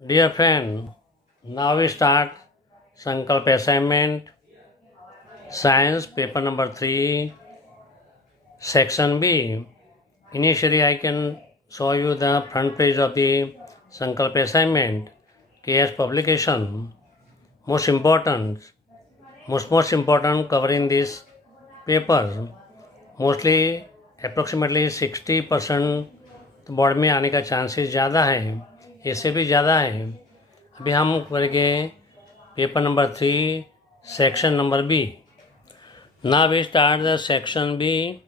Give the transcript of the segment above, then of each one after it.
Dear friend, now we start Sankalp assignment, Science paper number 3, section B. Initially I can show you the front page of the Sankalp assignment, KS publication. Most important covering this paper, mostly approximately 60% तो board में आने का chances ज़्यादा है, इससे भी ज़्यादा है। अभी हम करेंगे paper number 3 section number B. Now we start the section B.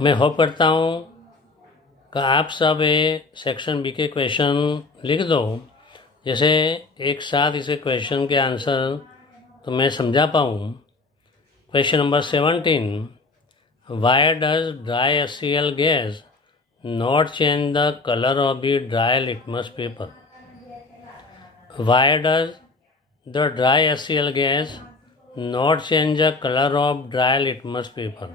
मैं होप करता हूँ कि आप सब ये सेक्शन बी के क्वेश्चन लिख दो, जैसे एक साथ इसे क्वेश्चन के आंसर तो मैं समझा पाऊँ। Question number 17, why does dry HCl gas not change the color of the dry litmus paper? Why does the dry HCl gas not change the color of dry litmus paper?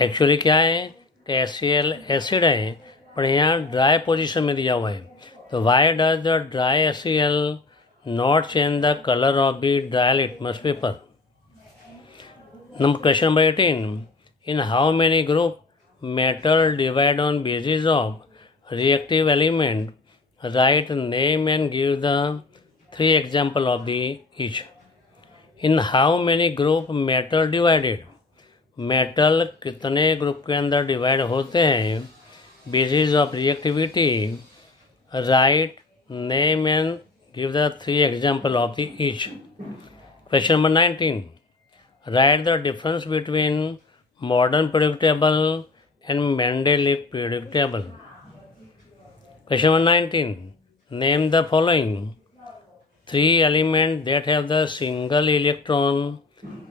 Actually क्या है कि HCl acid है, पर यहाँ dry position में दिया हुआ है, तो why does the dry HCl not change the color of the dry litmus paper? Question number 18, in how many group metal divide on basis of reactive element? Write name and give the 3 example of the each. In how many group metal divided? Metal कितने group के अंदर divide होते हैं? Basis of reactivity, write name and give the 3 example of the each. Question number 19, write the difference between modern periodic table and Mendeleev periodic table. Question number 19, name the following 3 elements that have the single electron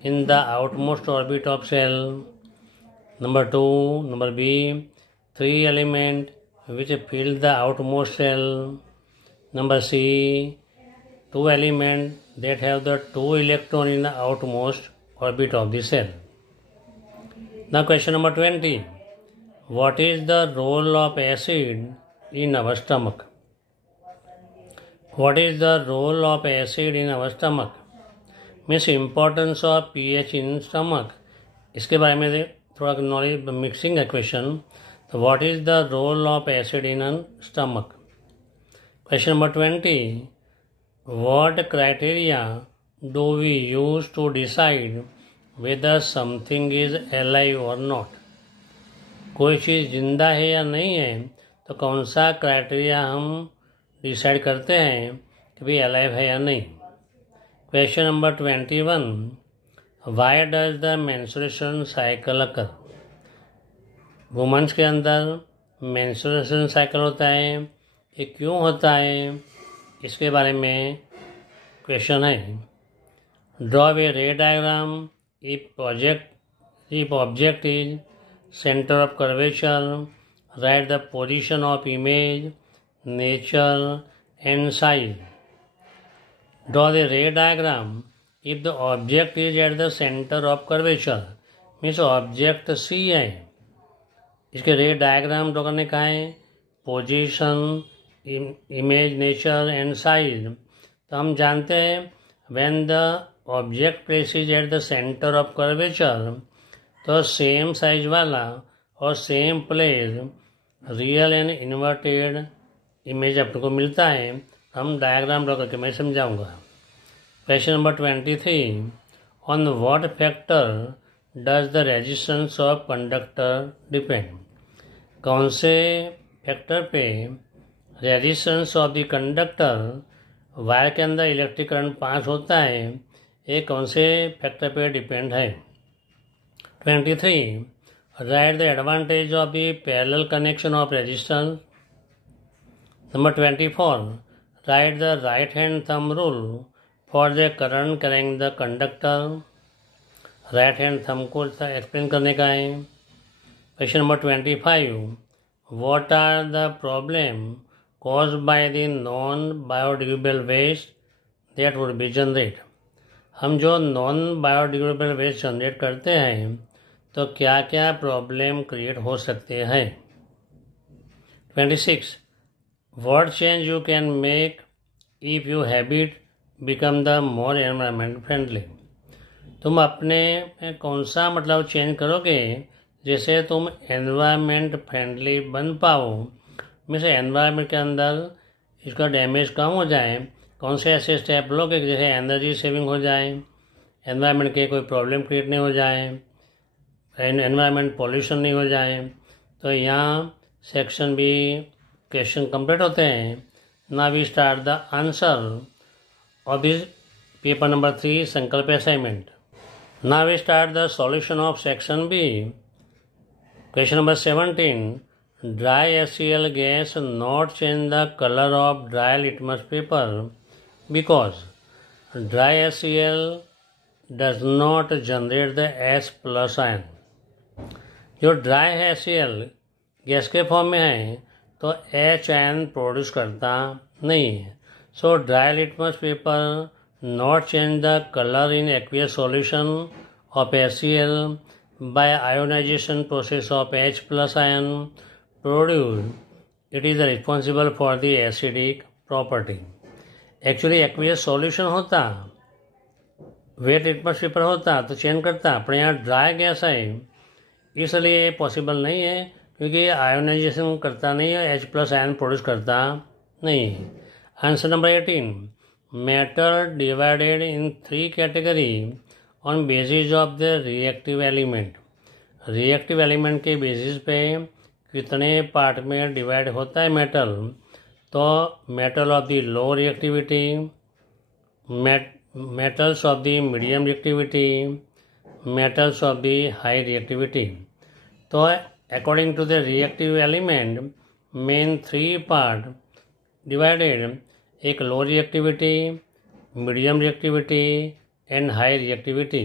in the outmost orbit of shell. Number 2, number B, 3 elements which fill the outmost shell. Number C, 2 elements that have the 2 electrons in the outmost orbit of the shell. Now question number 20, what is the role of acid in our stomach? What is the role of acid in our stomach? Means importance of pH in stomach, इसके बारे में थोड़ा knowledge mixing है question. तो what is the role of acid in stomach? Question number 20, what criteria do we use to decide whether something is alive और not? कोई चीज़ जिंदा है या नहीं है, तो कौन सा क्राइटेरिया हम डिसाइड करते हैं कि भाई अलाइव है या नहीं? Question number 21, why does the menstruation cycle occur? Womens के अंदर मेंस्ट्रुएशन साइकिल होता है, ये क्यों होता है, इसके बारे में क्वेश्चन है। ड्रॉ ए रे diagram if object is centre of curvature, right the position of image, nature and size. Draw the ray diagram if the object is at the center of curvature, means object C है, इसके रे diagram draw करने का है, position, image, nature and size. तो हम जानते हैं when the object place is at the centre of curvature, तो सेम साइज वाला और same place real and inverted image अपने को मिलता है। हम डायग्राम ड्रॉ करके मैं समझाऊंगा। Question number 23, on what factor does the resistance of conductor depend? कौन से फैक्टर पे resistance of the conductor, wire के अंदर इलेक्ट्रिक करंट पास होता है, ये कौन से फैक्टर पे डिपेंड है? 23, right the advantage of the parallel connection of resistance. Number 24, write the right hand thumb rule for the current carrying the conductor. Right hand thumb को एक्सप्लेन करने का है। Question number 25, what are the problem caused by the non biodegradable waste that would be generate? हम जो non biodegradable waste generate करते हैं, तो क्या क्या प्रॉब्लम क्रिएट हो सकते हैं? 26, What change you can make if your habit become the more environment friendly? तुम अपने में कौन सा मतलब चेंज करोगे जैसे तुम एनवायरनमेंट फ्रेंडली बन पाओ। मीन्स एनवायरनमेंट के अंदर इसका डैमेज कम हो जाए। कौन से ऐसे स्टेप लोगे जैसे एनर्जी सेविंग हो जाए, एनवायरनमेंट के कोई प्रॉब्लम क्रिएट नहीं हो जाए, एनवायरनमेंट पॉल्यूशन नहीं हो जाए। तो यहाँ सेक्शन भी क्वेश्चन कंप्लीट होते हैं। Now we start the answer of this paper number 3 Sankalp assignment. Now we start the solution of section B. Question number 17, dry HCl gas not change the color of dry litmus paper because dry HCl does not generate the H+ ion। जो dry HCl gas के form में है तो H ion produce करता नहीं है। सो dry litmus paper not change the colour in aqueous solution of HCl by ionization process of H+ ion produced. It is responsible for the acidic property। Actually aqueous solution होता, wait litmus paper होता तो change करता, अपने यहाँ dry gas है इसलिए possible नहीं है क्योंकि आयोनाइजेशन करता नहीं है, H+ आयन प्रोड्यूस करता नहीं है। Answer number 18, metal divided in 3 category on basis of the reactive element. Reactive element के बेसिस पे कितने पार्ट में डिवाइड होता है मेटल। तो metal of the low reactivity, metals of the medium reactivity, metals of the high reactivity. तो according to the reactive element main 3 part divided, एक low reactivity, medium reactivity and high reactivity.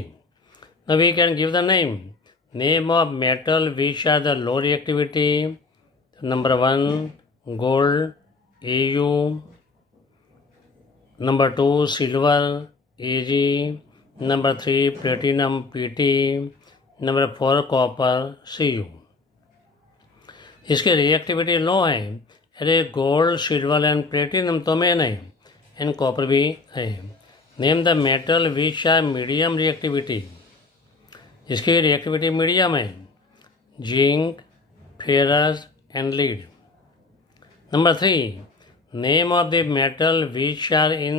Now we can give the name of metal which are the low reactivity. Number 1 gold, Au. Number 2 silver, Ag. Number 3 platinum, Pt. Number 4 copper, Cu। इसके reactivity low है। अरे gold, silver and platinum तो main है and copper भी है। Name the metal which are medium reactivity. इसकी reactivity medium है, zinc, ferrous and lead. Number 3, name of the metal which are in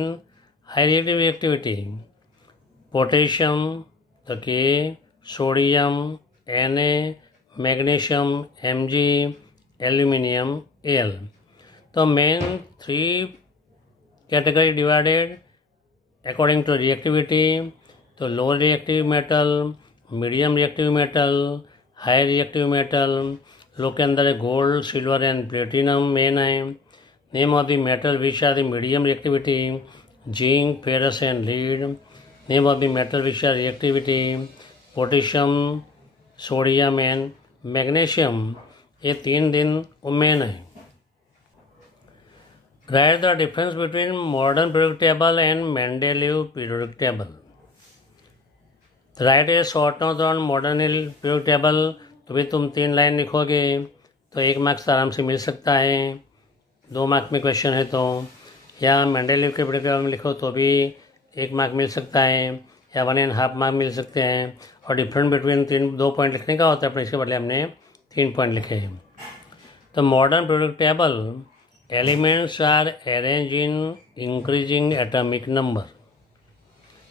high reactivity. Potassium तो K, sodium Na, magnesium Mg, aluminium Al। तो main 3 category divided according to reactivity. तो low reactive metal, medium reactive metal, high reactive metal. Low के अंदर है gold, silver and platinum main है। Name of the metal which are the medium reactivity, zinc, ferrous and lead. Name of the metal which are reactivity, potassium, sodium and magnesium. ये 3 दिन main है। Write the difference between modern periodic table and Mendeleev periodic table। Write a short note on modern periodic table। तो भी तुम 3 line लिखोगे तो 1 marks आराम से मिल सकता है। 2 मार्क्स में क्वेश्चन है तो, या मेंडेलीव के पीरियड टेबल में लिखो तो भी 1 मार्क मिल सकता है या 1.5 मार्क मिल सकते हैं। और डिफरेंट बिटवीन 2 पॉइंट लिखने का होता है, पर इसके बदले हमने 3 पॉइंट लिखे हैं। तो modern periodic table, elements are arranged in increasing atomic number।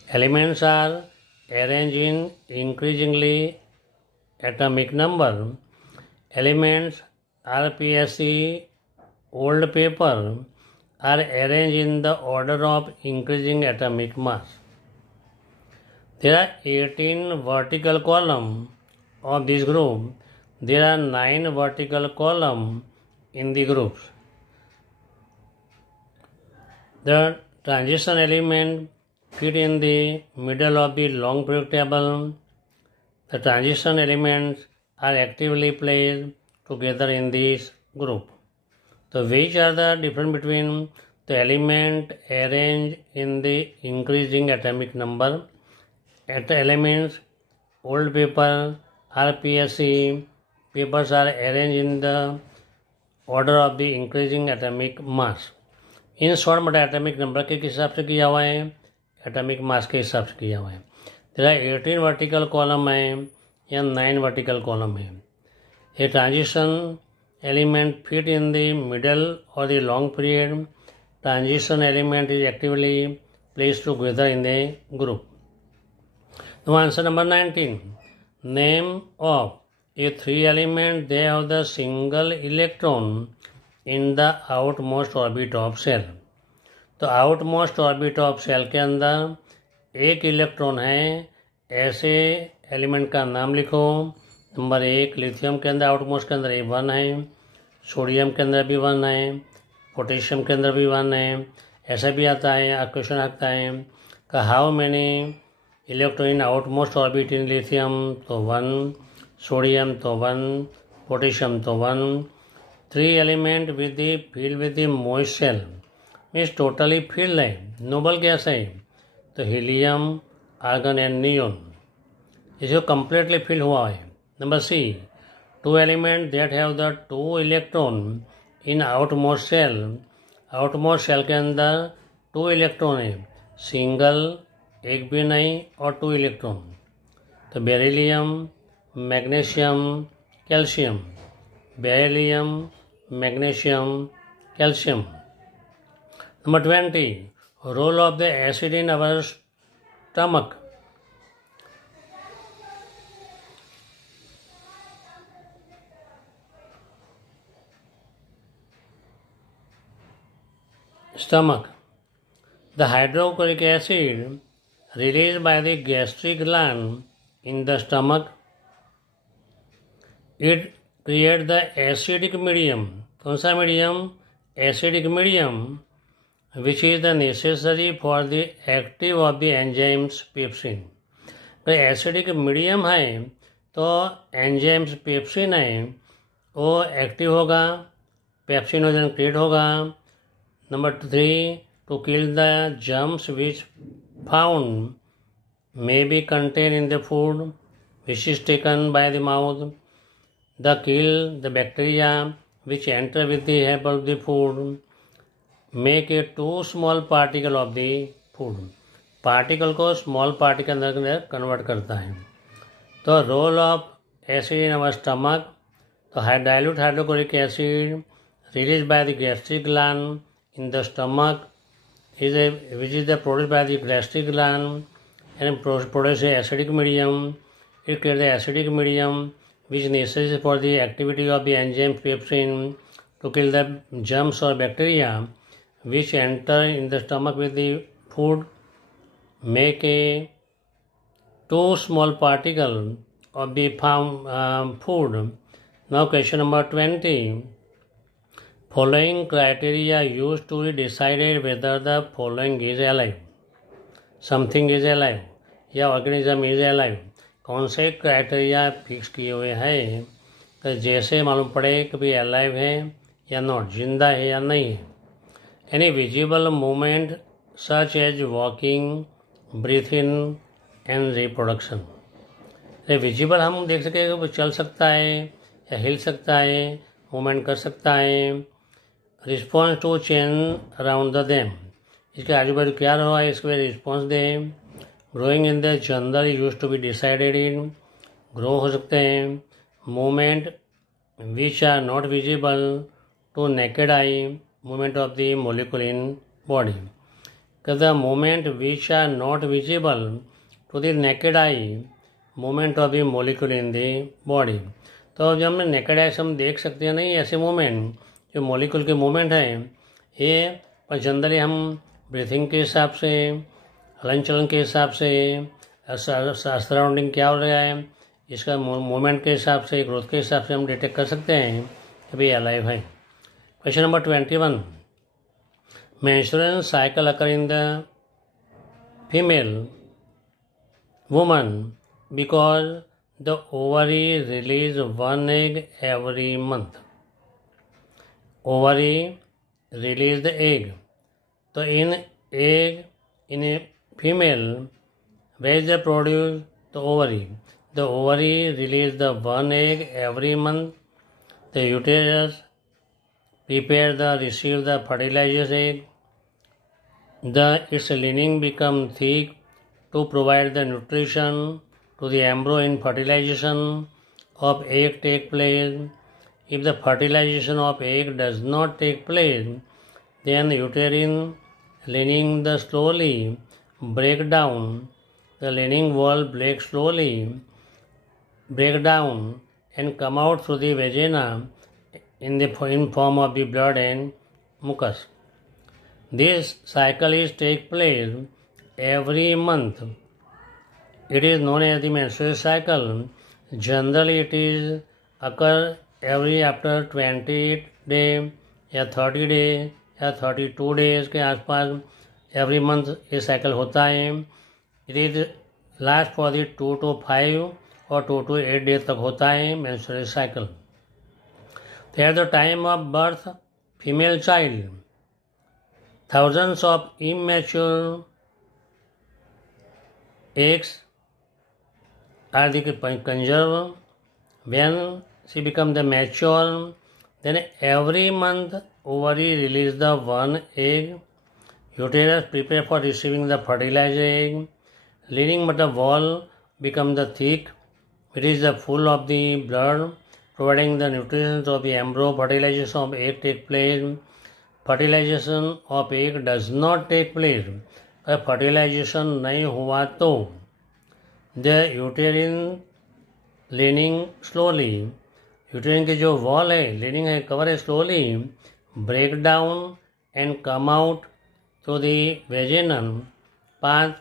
Elements are arranged in increasingly atomic number। Elements RPSC old paper are arranged in the order of increasing atomic mass। There are 18 vertical columns of this group. There are 9 vertical columns in the groups। The transition element fit in the middle of the long periodic table। The transition elements are actively placed together in this group। So which are the difference between the element arranged in the increasing atomic number? At the elements, old paper, RPSC papers are arranged in the order of the increasing atomic mass. In short मतलब atomic number के किस हिसाब से किया हुआ है, atomic mass के हिसाब से किया हुआ है। तेरा 18 वर्टिकल कॉलम है या 9 वर्टिकल कॉलम है। A transition element fit in the middle और the long period, transition element is actively placed together in the group. तो answer number 19, name of a 3 element they have the single electron in the outmost orbit of shell. तो outmost orbit of shell के अंदर एक electron है, ऐसे element का नाम लिखो। नंबर 1, लिथियम के अंदर आउटमोस्ट के अंदर 1 है, सोडियम के अंदर भी 1 है, पोटेशियम के अंदर भी 1 है। ऐसा भी आता है, क्वेश्चन आता है कि how many electron in outmost orbit in lithium, तो 1, सोडियम तो 1, पोटेशियम तो 1। 3 element with the filled with the moist shell means totally filled है, नोबल गैस है, तो हीलियम, आर्गन एंड नियोन, इसको कम्प्लीटली फिल हुआ है। Number C, 2 element that have the 2 electron in outmost shell. Outmost shell के अंदर 2 electron है, single एक भी नहीं और 2 इलेक्ट्रॉन, तो beryllium, magnesium, calcium, beryllium, magnesium, calcium. Number 20, role of the acid in our stomach. Stomach. The hydrochloric acid released by the gastric gland in the stomach, it creates the acidic medium. कौन सा medium? Acidic medium, which is the necessary for the active of the enzymes pepsin. तो acidic medium है तो enzymes pepsin है वो active होगा, pepsinogen create होगा। Number 3, to kill the germs which found may be contained in the food which is taken by the mouth. The kill the bacteria which enter with the help of the food, make a too small particle of the food. Particle को small particle अंदर convert करता है। तो role of acid in our stomach, तो dilute hydrochloric acid release by the gastric gland in the stomach is a which is the produced by the gastric gland and produce a acidic medium. It creates the acidic medium which is necessary for the activity of the enzyme pepsin to kill the germs or bacteria which enter in the stomach with the food, make a too small particle of the food. Now question number 20. Following criteria used to decide whether the following is alive. Something is alive या organism is alive. कौन से criteria fix किए हुए हैं तो जैसे मालूम पड़े कि भी अलाइव है या नॉट, जिंदा है या नहीं है। Any visible movement such as walking, breath in and reproduction. Visible हम देख सके कि वो चल सकता है या हिल सकता है, मूवमेंट कर सकता है। Response to change around the them, इसके आजू बाजू क्या रहा है इसके रिस्पॉन्स दें। Growing in the general use to be decided in, grow हो सकते हैं। Movement which are not visible to naked eye, movement of the molecule in body. The movement which are not visible to the naked eye, movement of the molecule in the body. तो जब हम naked eye से हम देख सकते हैं नहीं ऐसे मूवमेंट जो मोलिक्यूल के मूवमेंट है ये, पर जनरली हम ब्रीथिंग के हिसाब से, हलन चलन के हिसाब से, सराउंडिंग क्या हो रहा है इसका मूवमेंट के हिसाब से, ग्रोथ के हिसाब से हम डिटेक्ट कर सकते हैं कि भाई अलाइव है। Question number 21. Menstrual cycle occur in the female woman because the ovary release 1 egg every month. Ovary release the egg, तो in egg in a female where is the produce the ovary. The ovary release the 1 egg every month. The uterus receive the fertilized egg. Its lining become thick to provide the nutrition to the embryo in fertilization of egg take place. If the fertilization of egg does not take place, then uterine lining slowly break down. The lining wall break down and come out through the vagina in form of the blood and mucus. This cycle is take place every month. It is known as the menstrual cycle. Generally, it is occur every after 20 days या 30 days या 32 days के आसपास every month ये cycle होता है. It is last for the 2 to 5 और 2 to 8 days तक होता है menstrual cycle. At the time of birth, female child, thousands of immature eggs are conserved. When she becomes mature, then every month ovary release the one egg. Uterus prepare for receiving the fertilized egg. Lining wall becomes the thick. It is full of the blood, providing the nutrition of the embryo. Fertilization of egg take place. Fertilization of egg does not take place. अगर fertilization नहीं हुआ तो the uterine lining slowly, uterine की जो wall है, lining है, cover है, slowly break down and come out through the vaginal path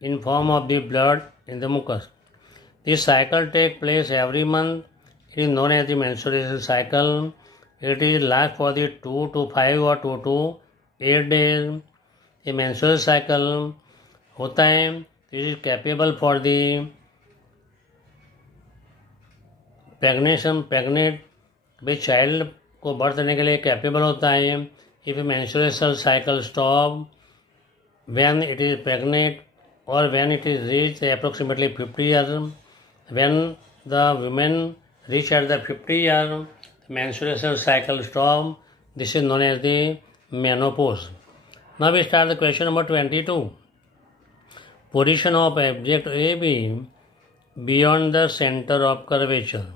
in form of the blood in the mucus. This cycle takes place every month. It is known as the menstruation cycle. It is last for the 2 to 5 or 2 to 8 days. The menstrual cycle होता है. It is capable for the pregnant with child को birth देने के लिए capable होता है. If a menstrual cycle stop when it is pregnant or when it is reached approximately 50 years, when the women reach at the 50 years, menstrual cycle stop. This is known as the menopause. Now we start the question number 22. Position of object AB beyond the center of curvature.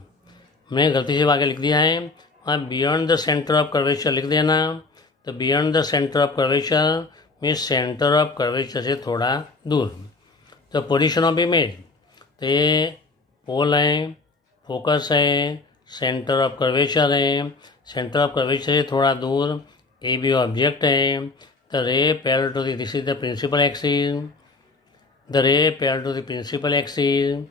मैंने गलती से आगे लिख दिया है, वहाँ beyond the center of curvature लिख देना. तो beyond the center of curvature means center of curvature से थोड़ा दूर. तो position of image, तो ये पोल है, फोकस है, सेंटर ऑफ कर्वेचर है, सेंटर ऑफ कर्वेचर से थोड़ा दूर ए बी ऑब्जेक्ट है. The ray parallel to this is the principal axis. The ray parallel to the principal axis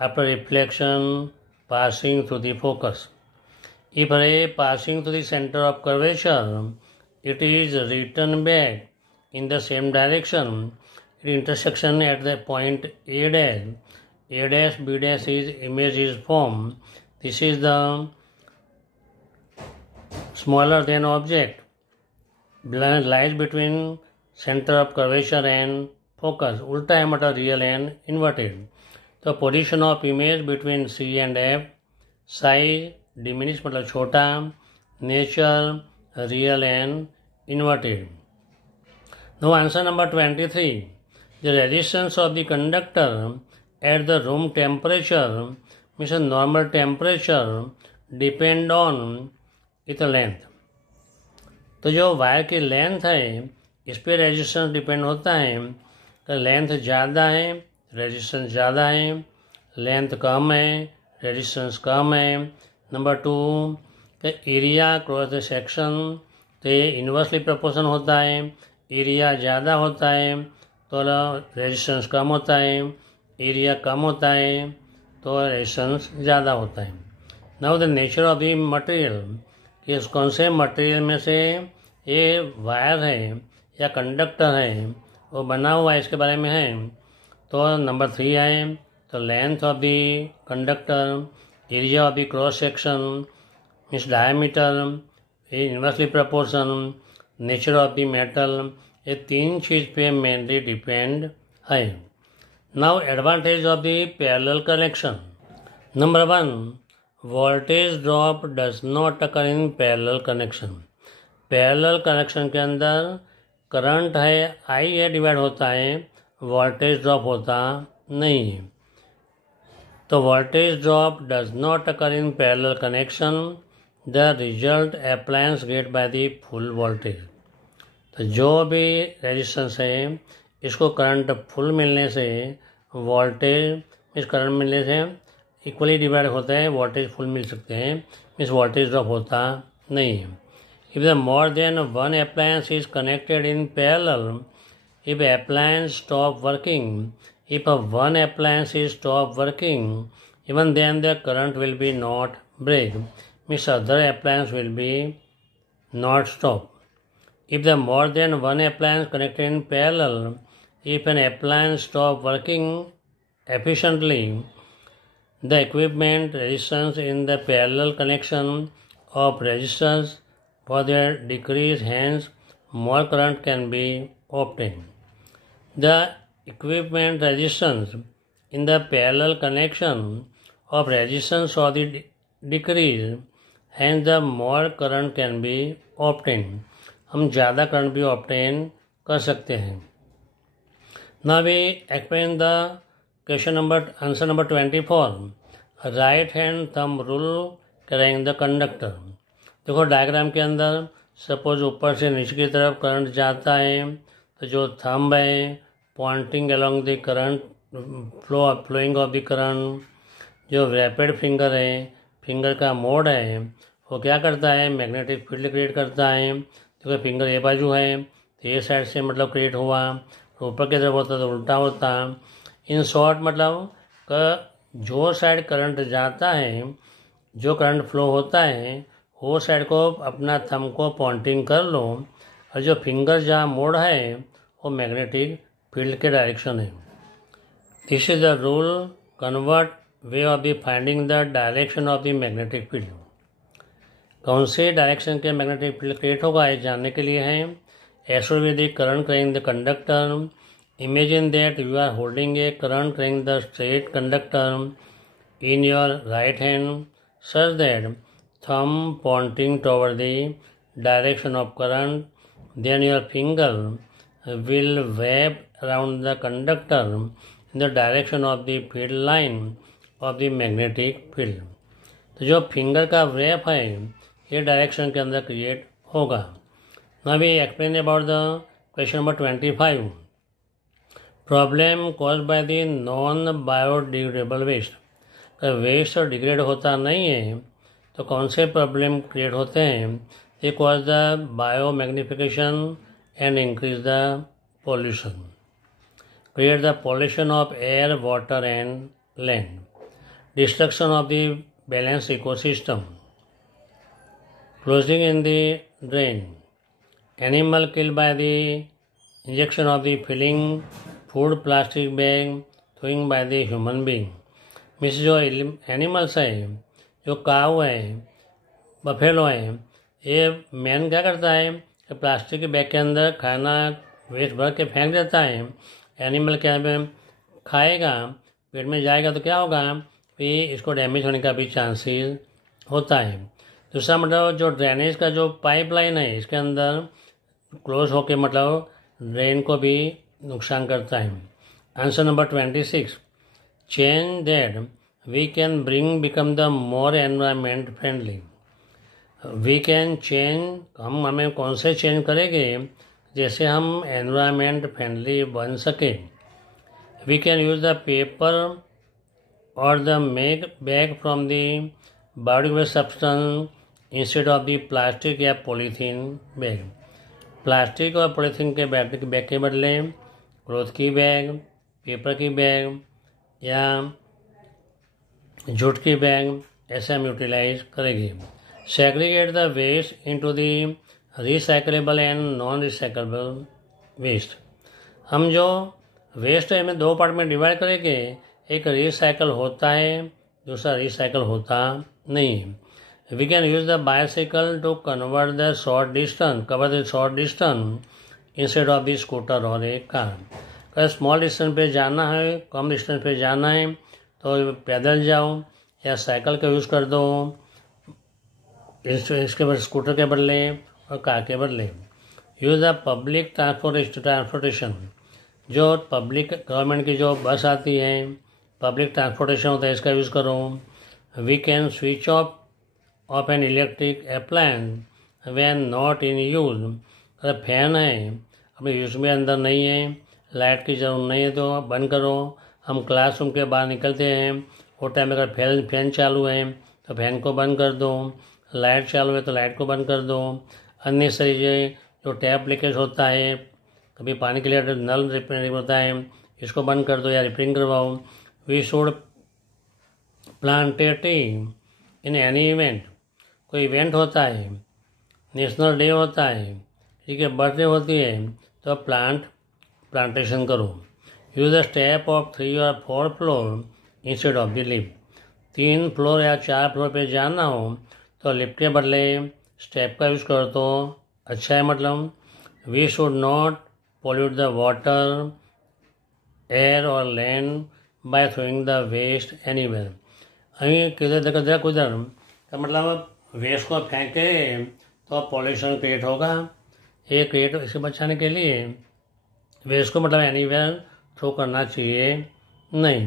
after reflection passing through the focus. If ray passing through the center of curvature, it is returned back in the same direction. It intersection at the point A dash. A dash B dash is image is formed. This is the smaller than object. Lies between center of curvature and focus. Ulta है real and inverted. The position of image between C and F. Size diminished छोटा. Nature real and inverted. Now answer number 23. The resistance of the conductor at the room temperature means a normal temperature depend on its length. तो जो wire की length है इस पर resistance depend होता है. तो लेंथ ज़्यादा है, रेजिस्टेंस ज़्यादा है. लेंथ कम है, रेजिस्टेंस कम है. Number 2, area cross the section, तो ये इन्वर्सली प्रोपोर्शन होता है. एरिया ज़्यादा होता है तो रेजिस्टेंस कम होता है, एरिया कम होता है तो रेजिस्टेंस ज़्यादा होता है. Now the nature of the material, कि कौन से मटेरियल में से ये वायर है या कंडक्टर है वो बना हुआ है इसके बारे में है. तो नंबर 3 है तो length of the conductor, area of the cross section means diameter, inversely proportion, nature of the metal, ये 3 चीज़ पे मेनली डिपेंड है. Now advantage of the parallel connection. Number 1, voltage drop does not occur in parallel connection. Parallel connection के अंदर current है आई ए divide होता है, voltage drop होता नहीं है। तो voltage drop does not occur in parallel connection, the result appliance get by the full voltage. तो जो भी रेजिस्टेंस है इसको करंट फुल मिलने से वोल्टेज इस करंट मिलने से इक्वली डिवाइड होता है, वोल्टेज फुल मिल सकते हैं, इस वोल्टेज ड्रॉप होता नहीं है। If the more than one appliance is connected in parallel, if appliance stop working, if one appliance is stop working, even then the current will be not break, means other appliance will be not stop. If the more than one appliance connected in parallel, if an appliance stop working efficiently, the equipment resistance in the parallel connection of resistors for their decrease, hence more current can be obtained. The equipment resistance in the parallel connection of resistance or the decrease, hence the more current can be obtained. हम ज़्यादा current भी obtain कर सकते हैं। Now we explain the question answer number 24. Right hand thumb rule carrying the conductor. देखो diagram के अंदर suppose ऊपर से नीचे की तरफ करंट जाता है, तो जो थंब है pointing along the current flowing of the current, जो रैपिड फिंगर है, फिंगर का मोड है, वो क्या करता है, मैग्नेटिक फील्ड क्रिएट करता है। तो फिंगर ए बाजू है तो ये साइड से मतलब क्रिएट हुआ, ऊपर की तरफ होता तो उल्टा होता। इन शॉर्ट मतलब जो साइड करंट जाता है, जो करंट फ्लो होता है, वो साइड को अपना थंब को पॉइंटिंग कर लो, और जो फिंगर जहाँ मोड़ है वो मैग्नेटिक फील्ड के डायरेक्शन है। This is the rule convert way of the finding the direction of the magnetic field. कौन से डायरेक्शन के मैग्नेटिक फील्ड क्रिएट होगा ये जानने के लिए है। एसो with the current carrying the conductor, imagine that you are holding a current carrying the straight conductor in your right hand such that thumb pointing toward the direction of current, then your finger will wrap around the conductor in the direction of the field line of the magnetic field. तो जो finger का wrap है ये direction के अंदर create होगा। Now we explain about the question number 25. Problem caused by the non-biodegradable waste. Waste degrade होता नहीं है तो कौन से प्रॉब्लम क्रिएट होते हैं। ये cause the bio magnification and increase the pollution, create the pollution of air, water and land, destruction of the balance ecosystem, closing in the drain, animal kill by the injection of the filling food plastic bag throwing by the human being. Means जो animals है, जो काऊ है, buffalo है, ये man क्या करता है कि प्लास्टिक के बैग के अंदर खाना वेस्ट भर के फेंक देता है। एनिमल क्या खाएगा, पेट में जाएगा तो क्या होगा, फिर इसको डैमेज होने का भी चांसेस होता है। दूसरा मतलब जो ड्रेनेज का जो पाइपलाइन है इसके अंदर क्लोज होके मतलब ड्रेन को भी नुकसान करता है। Answer number 26. Change that we can bring become the more environment friendly. We can change, हम हमें कौन से चेंज करेंगे जैसे हम environment friendly बन सके। We can use the paper or the make bag from the biodegradable substance instead of the plastic या polythene bag. प्लास्टिक और पॉलीथीन के बैग के बदले क्लॉथ की बैग, पेपर की बैग या जूट की बैग ऐसे हम यूटिलाइज करेंगे। Segregate the waste into the recyclable and non recyclable waste. हम जो वेस्ट है हमें दो पार्ट में डिवाइड करेंगे, एक रिसाइकल होता है, दूसरा रिसाइकल होता नहीं है। We can use the bicycle to convert the short distance, cover the short distance instead of the scooter और ए कार। अगर स्मॉल डिस्टेंस पे जाना है, कम डिस्टेंस पे जाना है तो पैदल जाओ या साइकिल का यूज़ कर दो, इसके बाद स्कूटर के बदले, और का के बदले। यूज़ द पब्लिक ट्रांसपोर्टेशन, जो पब्लिक गवर्नमेंट की जो बस आती है, पब्लिक ट्रांसपोर्टेशन होता है, इसका यूज़ करो। We can switch off an electric appliance when not in use. अगर फैन है अपने यूज में अंदर नहीं है, लाइट की जरूरत नहीं है तो बंद करो। हम क्लासरूम के बाहर निकलते हैं वो टाइम अगर फैन चालू है तो फैन को बंद कर दो, लाइट चालू है तो लाइट को बंद कर दो। अन्य सही जो टैप लीकेज होता है, कभी पानी के लिए नल रिपेयरिंग होता है, इसको बंद कर दो या रिपेयरिंग करवाओ। We should plant a tree in any event. कोई इवेंट होता है, नेशनल डे होता है, ठीक है, बर्थडे होती है, तो प्लांटेशन करो। यूज द स्टेप ऑफ 3 और 4 floor instead of the lift. 3 floor या 4 फ्लोर पे जाना हो तो लिफ्ट के बदले स्टेप का यूज़ कर तो अच्छा है। मतलब we should not pollute the water, air और land by throwing the waste anywhere. અહીં किधर का मतलब वेस्ट को फेंके तो पॉल्यूशन क्रिएट होगा। ये क्रिएट इससे बचाने के लिए वेस्ट को मतलब एनीवेयर थ्रो करना चाहिए नहीं।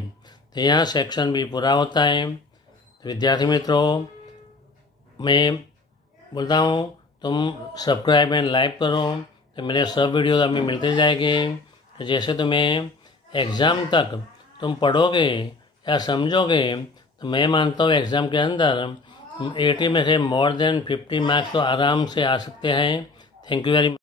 तो यहाँ सेक्शन भी पूरा होता है। तो विद्यार्थी मित्रों, मैं बोलता हूँ तुम सब्सक्राइब एंड लाइक करो तो मेरे सब वीडियो हमें मिलते जाएंगे। तो जैसे तुम्हें एग्ज़ाम तक तुम पढ़ोगे या समझोगे तो मैं मानता हूँ एग्ज़ाम के अंदर 80 में से मोर देन 50 मार्क्स तो आराम से आ सकते हैं। Thank you very much.